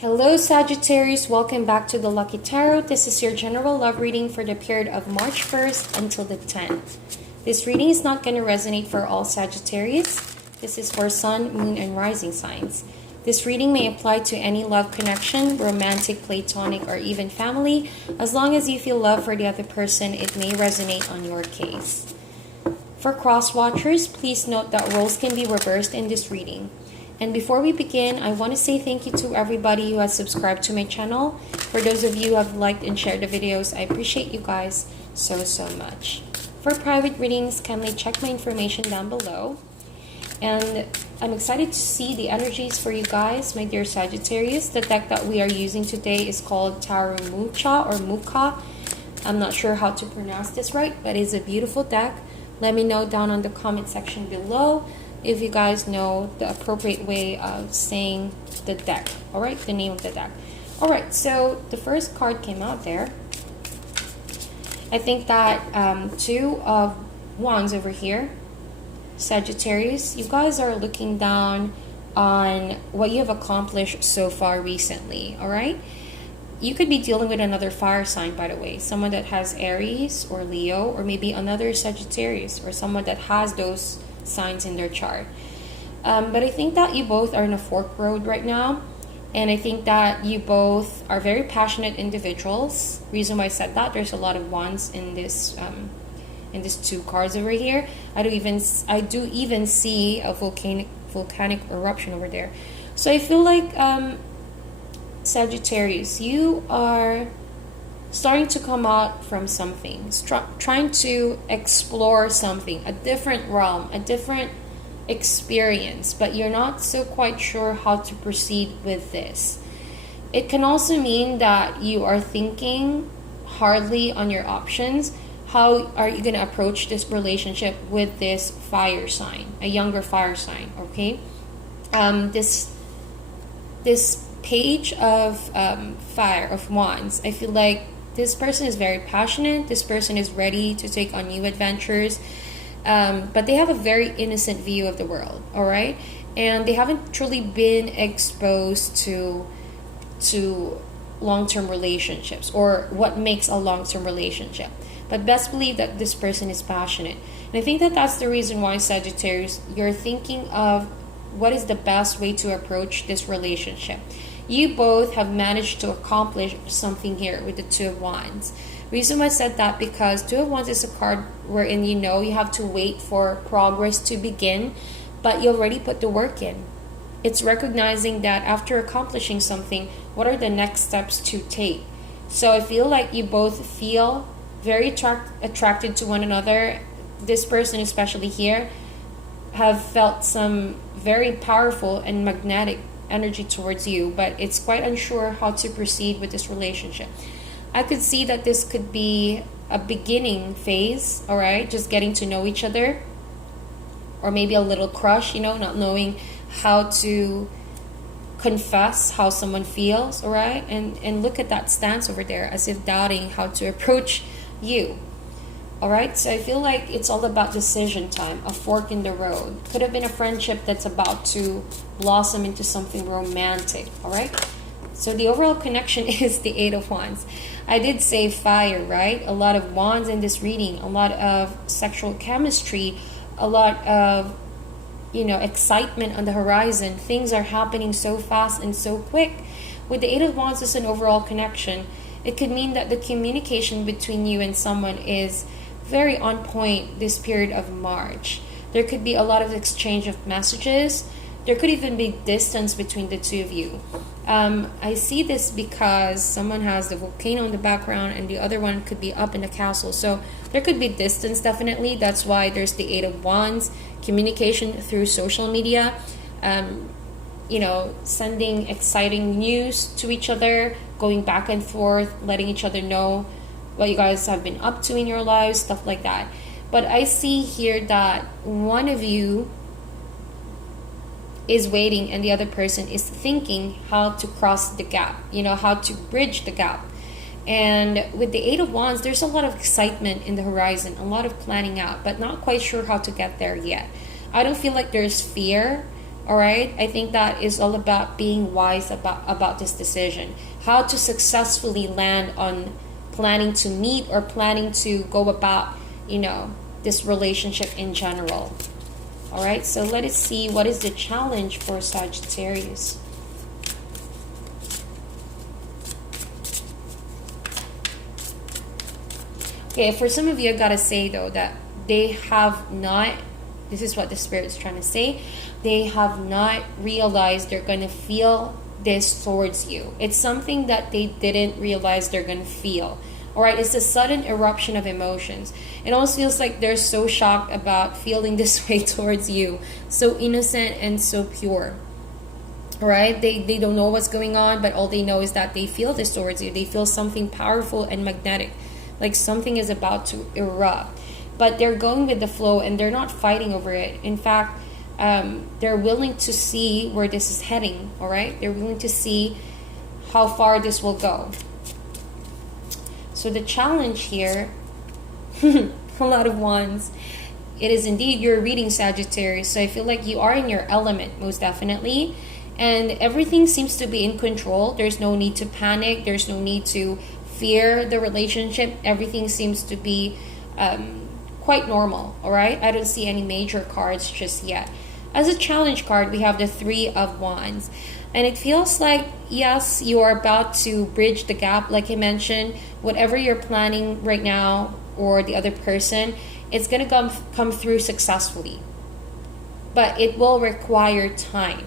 Hello Sagittarius, welcome back to the Lucky Tarot. This is your general love reading for the period of March 1st until the 10th. This reading is not going to resonate for all Sagittarius. This is for Sun, Moon, and Rising signs. This reading may apply to any love connection, romantic, platonic, or even family. As long as you feel love for the other person, it may resonate on your case. For cross watchers, please note that roles can be reversed in this reading. And before we begin, I want to say thank you to everybody who has subscribed to my channel. For those of you who have liked and shared the videos, I appreciate you guys so much. For private readings, kindly check my information down below. And I'm excited to see the energies for you guys, my dear Sagittarius. The deck that we are using today is called Tarot Mucha or Muka. I'm not sure how to pronounce this right, but it's a beautiful deck. Let me know down on the comment section below if you guys know the appropriate way of saying the deck, all right, the name of the deck. All right, so the first card came out there. I think that Two of Wands over here, Sagittarius, you guys are looking down on what you have accomplished so far recently, all right? You could be dealing with another fire sign, by the way, someone that has Aries or Leo, or maybe another Sagittarius, or someone that has those signs in their chart. But I think that you both are in a fork road right now, and I think that you both are very passionate individuals. Reason why I said that, there's a lot of wands in this two cards over here. I do even see a volcanic eruption over there. So I feel like Sagittarius, you are starting to come out from something, trying to explore something, a different realm, a different experience, but you're not so quite sure how to proceed with this. It can also mean that you are thinking hardly on your options. How are you going to approach this relationship with this fire sign, a younger fire sign, okay? This page of fire, of wands, I feel like this person is very passionate. This person is ready to take on new adventures. But they have a very innocent view of the world, all right? And they haven't truly been exposed to long-term relationships or what makes a long-term relationship. But best believe that this person is passionate. And I think that that's the reason why, Sagittarius, you're thinking of what is the best way to approach this relationship. You both have managed to accomplish something here with the Two of Wands. Reason why I said that, because Two of Wands is a card wherein you have to wait for progress to begin, but you already put the work in. It's recognizing that after accomplishing something, what are the next steps to take? So I feel like you both feel very attracted to one another. This person, especially here, have felt some very powerful and magnetic energy towards you, but it's quite unsure how to proceed with this relationship. I could see that this could be a beginning phase, all right, just getting to know each other, or maybe a little crush, not knowing how to confess how someone feels, all right? And look at that stance over there, as if doubting how to approach you. All right, so I feel like it's all about decision time, a fork in the road. Could have been a friendship that's about to blossom into something romantic, all right? So the overall connection is the Eight of Wands. I did say fire, right? A lot of wands in this reading, a lot of sexual chemistry, a lot of, excitement on the horizon. Things are happening so fast and so quick. With the Eight of Wands as an overall connection, it could mean that the communication between you and someone is very on point this period of March. There could be a lot of exchange of messages. There could even be distance between the two of you. I see this because someone has the volcano in the background and the other one could be up in the castle. So there could be distance, definitely. That's why there's the Eight of Wands, communication through social media, sending exciting news to each other, going back and forth, letting each other know what you guys have been up to in your lives, stuff like that. But I see here that one of you is waiting and the other person is thinking how to cross the gap, how to bridge the gap. And with the Eight of Wands, there's a lot of excitement in the horizon, a lot of planning out, but not quite sure how to get there yet. I don't feel like there's fear All right, I think that is all about being wise about this decision, how to successfully land on planning to meet or planning to go about, this relationship in general. All right, so let us see what is the challenge for Sagittarius. Okay, for some of you, I gotta say though that they have not, this is what the Spirit's trying to say, they have not realized they're gonna feel this towards you. It's something that they didn't realize they're gonna feel. All right, it's a sudden eruption of emotions. It almost feels like they're so shocked about feeling this way towards you, so innocent and so pure. All right, they don't know what's going on, but all they know is that they feel this towards you. They feel something powerful and magnetic, like something is about to erupt, but they're going with the flow and they're not fighting over it. In fact, they're willing to see where this is heading. All right, they're willing to see how far this will go. So the challenge here, a lot of wands, it is indeed you're reading Sagittarius, so I feel like you are in your element, most definitely, and everything seems to be in control. There's no need to panic, there's no need to fear the relationship. Everything seems to be quite normal. All right, I don't see any major cards just yet. As a challenge card, we have the Three of Wands, and it feels like, yes, you are about to bridge the gap. Like I mentioned, whatever you're planning right now or the other person, it's going to come through successfully, but it will require time.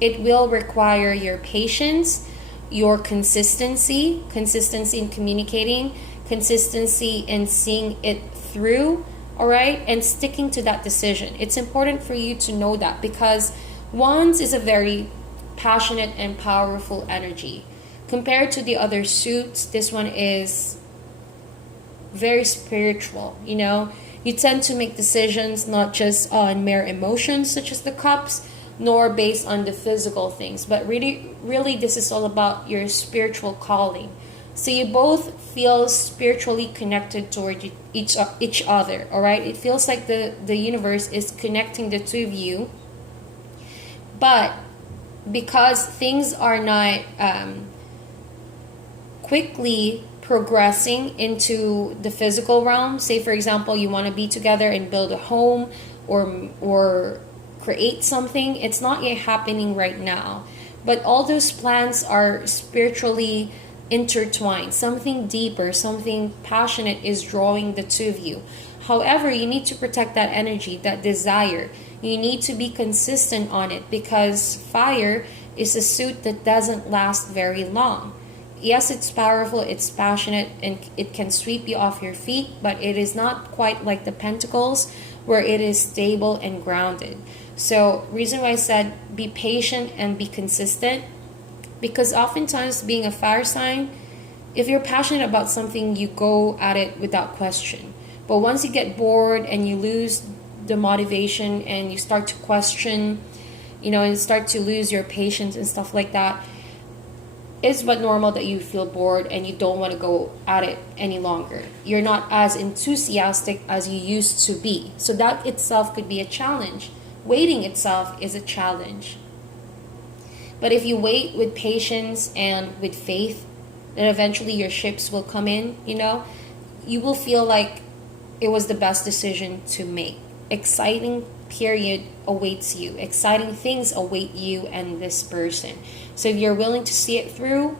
It will require your patience, your consistency in communicating, consistency in seeing it through, all right, and sticking to that decision. It's important for you to know that, because Wands is a very passionate and powerful energy. Compared to the other suits, this one is very spiritual. You tend to make decisions not just on mere emotions such as the Cups, nor based on the physical things, but really this is all about your spiritual calling. So you both feel spiritually connected toward each other. All right, it feels like the universe is connecting the two of you, but because things are not quickly progressing into the physical realm, say for example you want to be together and build a home or create something, it's not yet happening right now, but all those plans are spiritually intertwined. Something deeper, something passionate is drawing the two of you. However, you need to protect that energy, that desire. You need to be consistent on it, because fire is a suit that doesn't last very long. Yes, it's powerful, it's passionate, and it can sweep you off your feet, but it is not quite like the Pentacles, where it is stable and grounded. So, reason why I said be patient and be consistent, because oftentimes being a fire sign, if you're passionate about something, you go at it without question. But once you get bored and you lose the motivation and you start to question, and start to lose your patience and stuff like that, it's but normal that you feel bored and you don't want to go at it any longer. You're not as enthusiastic as you used to be. So that itself could be a challenge. Waiting itself is a challenge. But if you wait with patience and with faith, then eventually your ships will come in, you will feel like it was the best decision to make. Exciting period awaits you. Exciting things await you and this person. So if you're willing to see it through,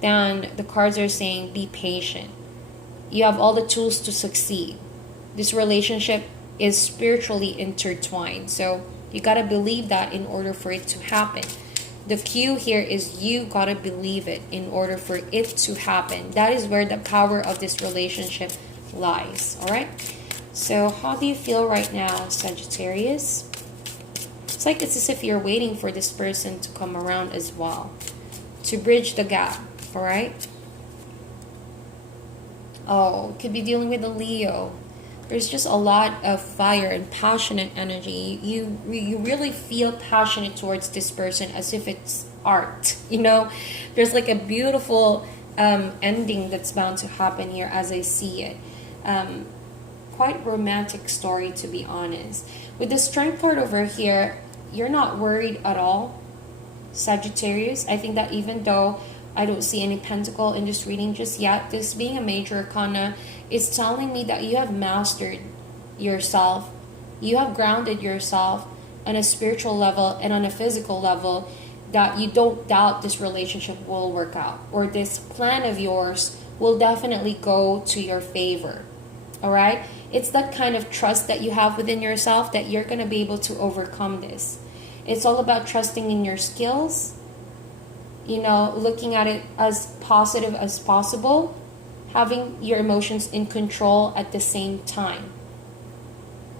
then the cards are saying be patient. You have all the tools to succeed. This relationship is spiritually intertwined. So you got to believe that in order for it to happen. The cue here is you got to believe it in order for it to happen. That is where the power of this relationship lies. All right? So how do you feel right now, Sagittarius? It's like it's as if you're waiting for this person to come around as well, to bridge the gap. All right? Oh, could be dealing with a Leo. There's just a lot of fire and passionate energy. You really feel passionate towards this person as if it's art. There's like a beautiful ending that's bound to happen here as I see it. Quite romantic story, to be honest. With the Strength card over here, you're not worried at all, Sagittarius. I think that even though I don't see any pentacle in this reading just yet, this being a major arcana is telling me that you have mastered yourself. You have grounded yourself on a spiritual level and on a physical level, that you don't doubt this relationship will work out, or this plan of yours will definitely go to your favor. All right? It's that kind of trust that you have within yourself that you're going to be able to overcome this. It's all about trusting in your skills, looking at it as positive as possible, having your emotions in control at the same time.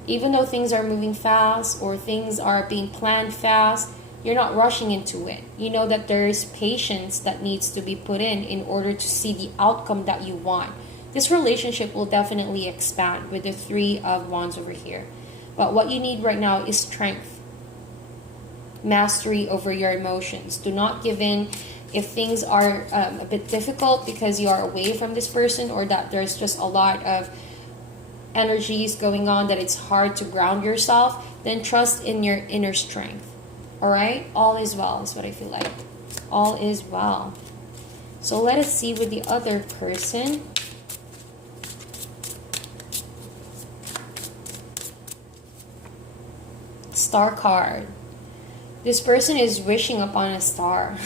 Even though things are moving fast or things are being planned fast, you're not rushing into it. You know that there is patience that needs to be put in order to see the outcome that you want. This relationship will definitely expand with the 3 of Wands over here. But what you need right now is strength, mastery over your emotions. Do not give in if things are a bit difficult because you are away from this person, or that there's just a lot of energies going on that it's hard to ground yourself. Then trust in your inner strength. All right? All is well is what I feel like. All is well. So let us see with the other person. Star card. This person is wishing upon a star.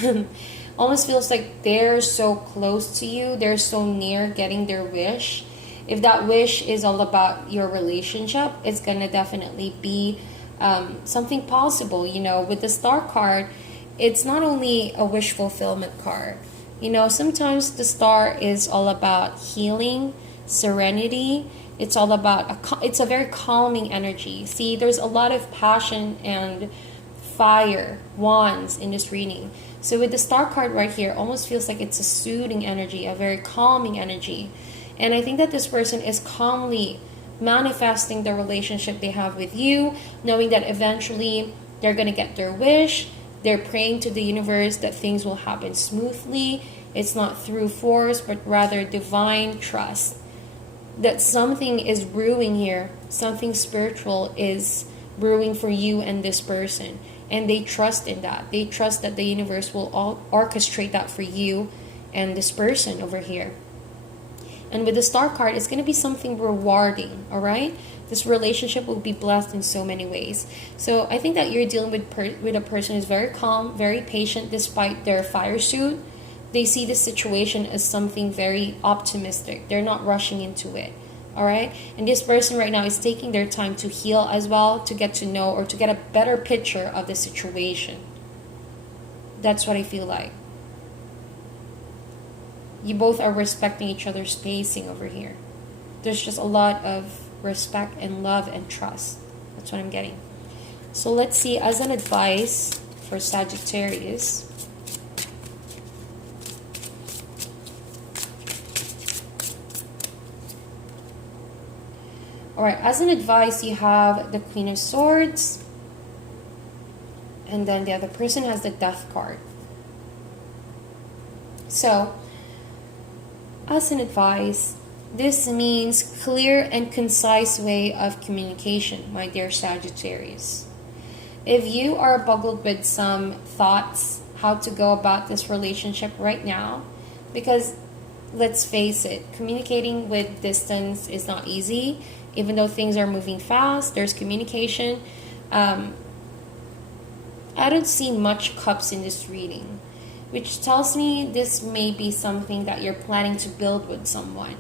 Almost feels like they're so close to you. They're so near getting their wish. If that wish is all about your relationship, it's going to definitely be something possible. With the star card, it's not only a wish fulfillment card. Sometimes the star is all about healing, serenity. It's all about, it's a very calming energy. See, there's a lot of passion and fire, wands in this reading. So with the star card right here, almost feels like it's a soothing energy, a very calming energy. And I think that this person is calmly manifesting the relationship they have with you, knowing that eventually they're going to get their wish. They're praying to the universe that things will happen smoothly. It's not through force, but rather divine trust. That something is brewing here. Something spiritual is brewing for you and this person. And they trust in that. They trust that the universe will orchestrate that for you and this person over here. And with the star card, it's going to be something rewarding, all right? This relationship will be blessed in so many ways. So I think that you're dealing with a person who's very calm, very patient despite their fire suit. They see the situation as something very optimistic. They're not rushing into it, all right? And this person right now is taking their time to heal as well, to get to know or to get a better picture of the situation. That's what I feel like. You both are respecting each other's spacing over here. There's just a lot of respect and love and trust. That's what I'm getting. So let's see, as an advice for Sagittarius. Alright, as an advice, you have the Queen of Swords. And then the other person has the Death card. So, as an advice, this means clear and concise way of communication, my dear Sagittarius. If you are boggled with some thoughts how to go about this relationship right now, because let's face it, communicating with distance is not easy. Even though things are moving fast, there's communication. I don't see much cups in this reading, which tells me this may be something that you're planning to build with someone,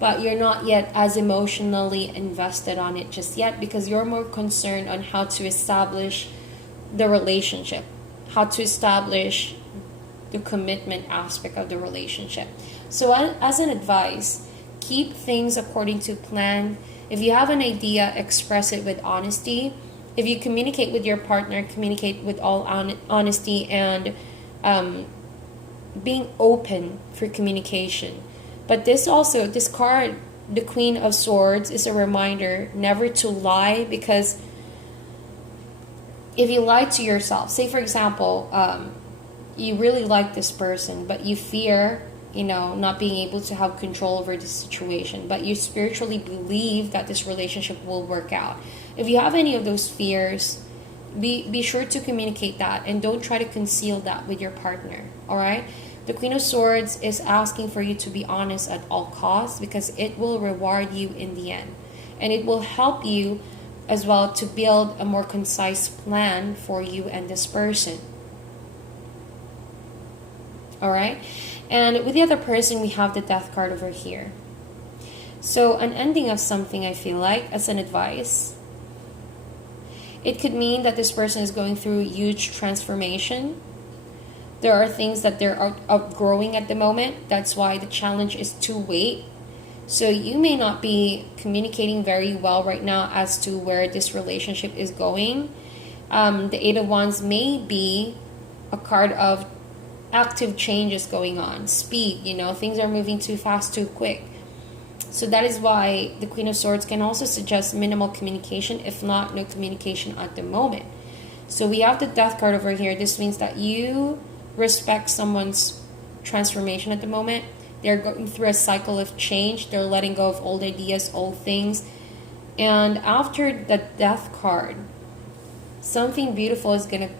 but you're not yet as emotionally invested on it just yet because you're more concerned on how to establish the relationship, how to establish the commitment aspect of the relationship. So as an advice, keep things according to plan. If you have an idea, express it with honesty. If you communicate with your partner, communicate with all honesty and being open for communication. But this card, the Queen of Swords, is a reminder never to lie, because if you lie to yourself, say for example, you really like this person, but you fear, not being able to have control over the situation, but you spiritually believe that this relationship will work out. If you have any of those fears, Be sure to communicate that, and don't try to conceal that with your partner. All right. The Queen of Swords is asking for you to be honest at all costs, because it will reward you in the end, and it will help you as well to build a more concise plan for you and this person. All right. And with the other person, we have the Death card over here. So an ending of something, I feel like, as an advice. It could mean that this person is going through huge transformation. There are things that they're outgrowing at the moment. That's why the challenge is to wait. So you may not be communicating very well right now as to where this relationship is going. The Eight of Wands may be a card of active changes going on. Speed, things are moving too fast, too quick. So that is why the Queen of Swords can also suggest minimal communication, if not no communication at the moment. So we have the Death card over here. This means that you respect someone's transformation at the moment. They're going through a cycle of change. They're letting go of old ideas, old things. And after the Death card, something beautiful is gonna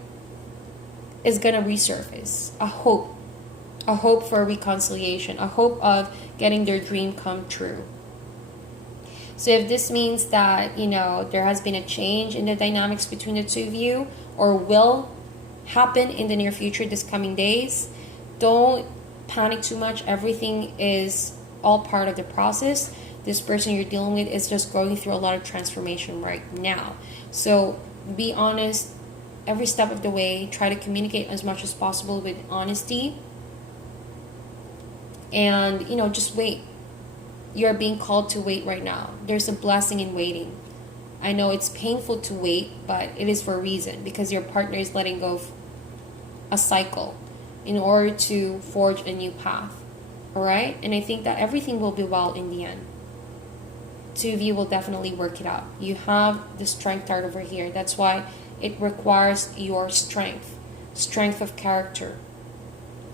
resurface. A hope for reconciliation, a hope of getting their dream come true. So if this means that, there has been a change in the dynamics between the two of you, or will happen in the near future, this coming days, don't panic too much. Everything is all part of the process. This person you're dealing with is just going through a lot of transformation right now. So be honest every step of the way. Try to communicate as much as possible with honesty. And, just wait. You're being called to wait right now. There's a blessing in waiting. I know it's painful to wait, but it is for a reason, because your partner is letting go of a cycle in order to forge a new path. All right? And I think that everything will be well in the end. Two of you will definitely work it out. You have the Strength card over here. That's why it requires your strength of character.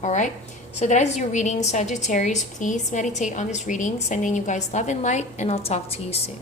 All right? So that is your reading, Sagittarius. Please meditate on this reading. Sending you guys love and light, and I'll talk to you soon.